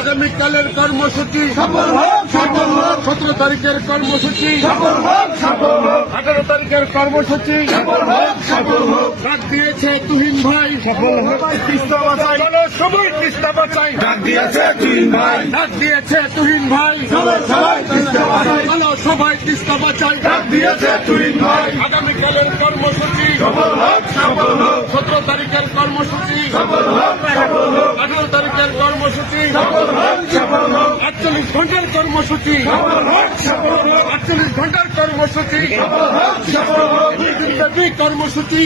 আগামীকালের কর্মসূচি 17 তারিখের কর্মসূচি 18 তারিখের কর্মসূচি ডাক দিয়েছে তুহিন ভাই। চলো সবাই তিস্তা বাঁচাই। ডাক দিয়েছে তুহিন ভাই। চলো সবাই তিস্তা বাঁচাই। ডাক দিয়েছে তুহিন ভাই। আগামীকালের কর্মসূচি 17 তারিখের কর্মসূচি 18 তারিখের কর্মসূচি 48 ঘন্টার কর্মসূচি 48 ঘন্টার কর্মসূচি 2 দিনব্যাপী কর্মসূচি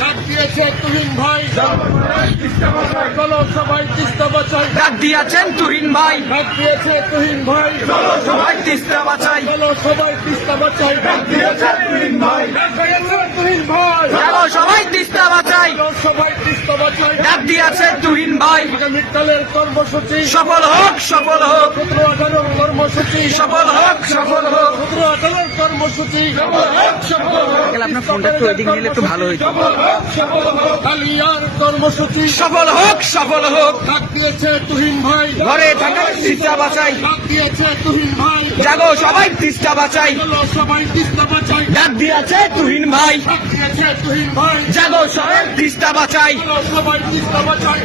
ডাক দিয়েছে তুহিন ভাই। চলো সবাই তিস্তা বাঁচাই। ডাক দিয়েছেন তুহিন ভাই। ডাক দিয়েছে তুহিন ভাই। সবাই তিস্তা বাঁচাই। চলো সবাই তিস্তা বাঁচাই। ডাক দিয়েছে তুহিন ভাই। ডাক দিয়েছে তুহিন ভাই। চলো সবাই তিস্তা বাঁচাই। চলো সবাই তিস্তা বাঁচাই। ডাক দিয়েছেন তুহিন ভাই। আগামীকালের কর্মসূচি সফল হোক, সফল হোক, 17-18 কর্মসূচি সফল হোক, সফল হোক। 17-18 কর্মসূচি আপনার ফোনটা একটু ওইদিকে নিলে একটু ভালো হইতো। কালিয়ার কর্মসূচি সফল হোক, সফল হোক। ডাক দিয়েছে তুহিন ভাই। ঘরে থাকা তিস্তা বাঁচাই। ডাক দিয়েছে তুহিন ভাই। জাগো সবাই তিস্তা বাঁচাই। চলো সবাই তিস্তা বাঁচাই। ডাক দিয়েছে তুহিন ভাই। ডাক দিয়েছে তুহিন ভাই। জাগো সবাই তিস্তা বাঁচাই। চলো সবাই তিস্তা বাঁচাই।